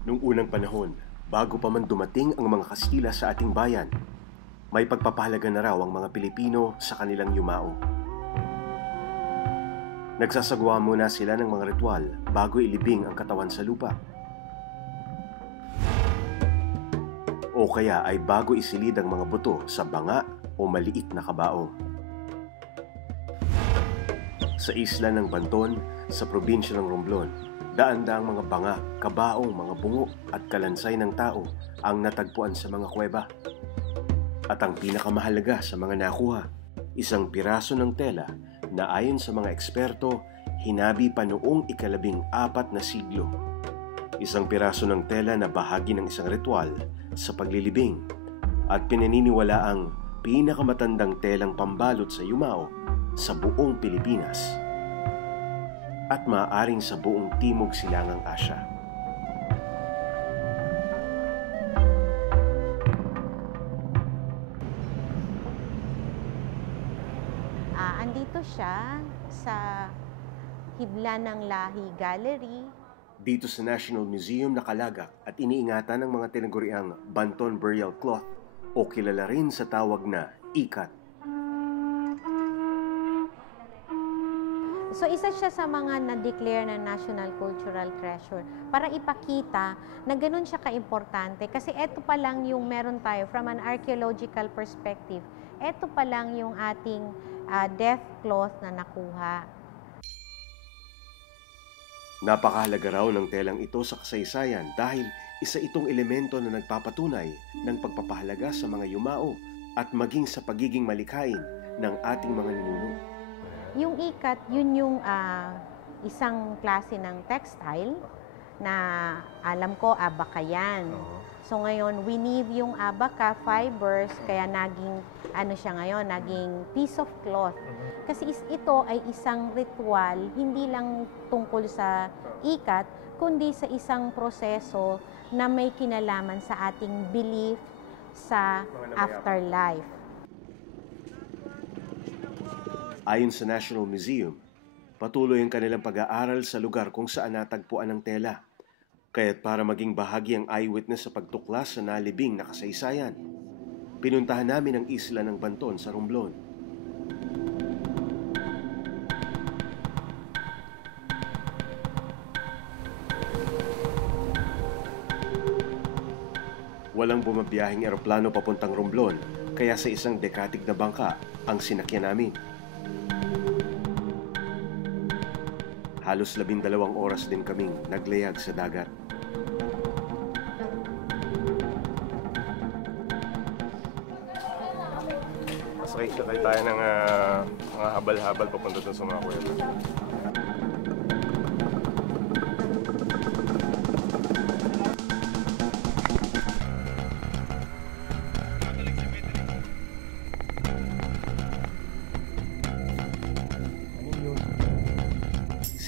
Nung unang panahon, bago pa man dumating ang mga Kastila sa ating bayan, may pagpapahalaga na raw ang mga Pilipino sa kanilang yumao. Nagsasagawa muna sila ng mga ritual bago ilibing ang katawan sa lupa. O kaya ay bago isilid ang mga buto sa banga o maliit na kabaong. Sa isla ng Banton, sa probinsya ng Romblon, daan-daang mga banga, kabaong, mga bungo at kalansay ng tao ang natagpuan sa mga kuweba. At ang pinakamahalaga sa mga nakuha, isang piraso ng tela na ayon sa mga eksperto, hinabi pa noong ika-14 na siglo. Isang piraso ng tela na bahagi ng isang ritual sa paglilibing at pinaniniwalaang pinakamatandang telang pambalot sa yumao sa buong Pilipinas at maaaring sa buong Timog Silangang Asya. Andito siya sa Hibla ng Lahi Gallery. Dito sa National Museum nakalagak at iniingatan ng mga tinaguriang Banton Burial Cloth o kilala rin sa tawag na ikat. So isa siya sa mga na-declare na National Cultural Treasure para ipakita na ganun siya kaimportante kasi eto pa lang yung meron tayo from an archaeological perspective. Eto pa lang yung ating death cloth na nakuha. Napakahalaga raw ng telang ito sa kasaysayan dahil isa itong elemento na nagpapatunay ng pagpapahalaga sa mga yumao at maging sa pagiging malikhain ng ating mga ninuno. Yung ikat, yun yung isang klase ng textile na alam ko abaka yan. So ngayon, weave yung abaka fibers kaya naging siya ngayon, naging piece of cloth. Kasi ito ay isang ritual, hindi lang tungkol sa ikat, kundi sa isang proseso na may kinalaman sa ating belief sa afterlife. Ayon sa National Museum, patuloy ang kanilang pag-aaral sa lugar kung saan natagpuan ang tela. Kaya't para maging bahagi ang eyewitness sa pagtuklas sa nalibing na kasaysayan, pinuntahan namin ang isla ng Banton sa Romblon. Walang bumabiyahing eroplano papuntang Romblon, kaya sa isang dekatig na bangka ang sinakyan namin. Halos 12 oras din kaming naglayag sa dagat. Sakay tayo ng mga habal-habal papunta dun sa mga kuweba.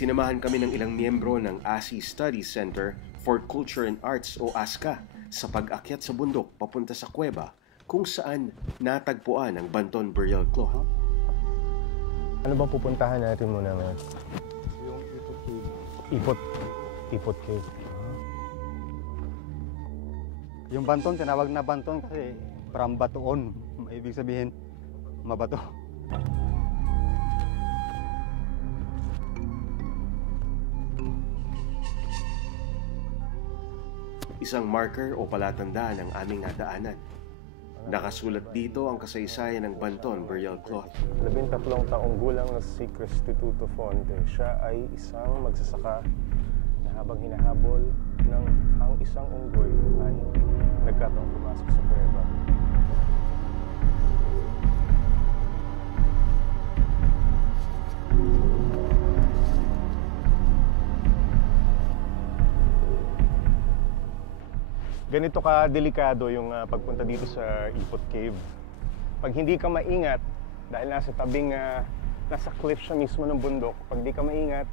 Sinamahan kami ng ilang miyembro ng ASI Studies Center for Culture and Arts o ASCA sa pag-akyat sa bundok papunta sa kuweba kung saan natagpuan ang Banton Burial Cloth. Ano ba pupuntahan natin muna ngayon? Yung Ipot Cave. Ipot Cave. Yung Banton, tinawag na Banton kasi from batoon. Ibig sabihin, mabato. Isang marker o palatandaan ang aming nadaanan. Nakasulat dito ang kasaysayan ng Banton Burial Cloth. 13 taong gulang na si Cristituto Fonte. Siya ay isang magsasaka na habang hinahabol ng ang isang unggoy ay nagkataong pumasok sa kuweba. Ganito ka delikado yung pagpunta dito sa Ipot Cave. Pag hindi ka maingat, dahil nasa tabing, nasa cliff siya mismo ng bundok, pag hindi ka maingat,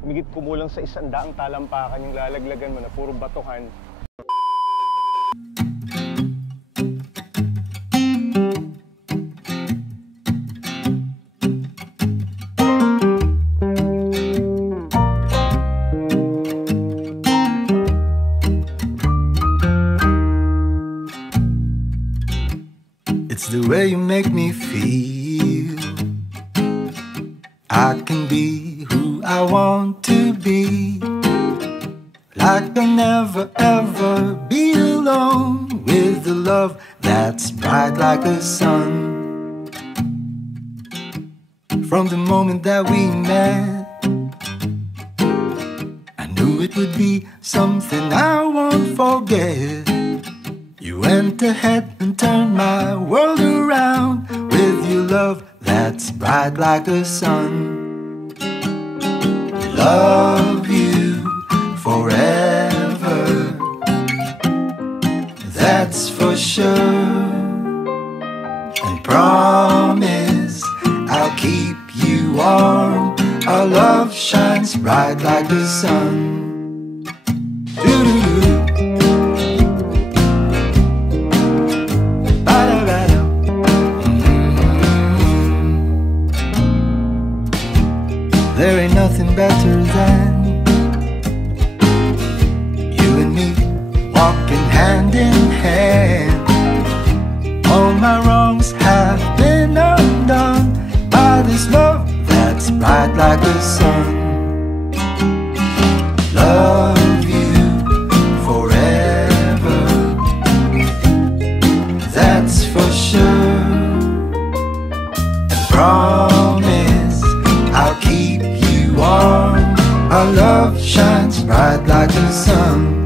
humigit kumulang sa 100 talampakan yung lalaglagan mo na puro batuhan. way you make me feel. I can be who I want to be. Like I'll never ever be alone, with a love that's bright like the sun. From the moment that we met, I knew it would be something I won't forget. You went ahead and turned my world around, with your love that's bright like the sun. Love you forever, that's for sure. And promise I'll keep you warm. Our love shines bright like the sun. Doo-doo-doo. There ain't nothing better than you and me walking hand in hand. All my wrongs have been undone by this love that's bright like the sun. Love you forever, that's for sure. And promise I'll keep you warm. Our love shines bright like the sun.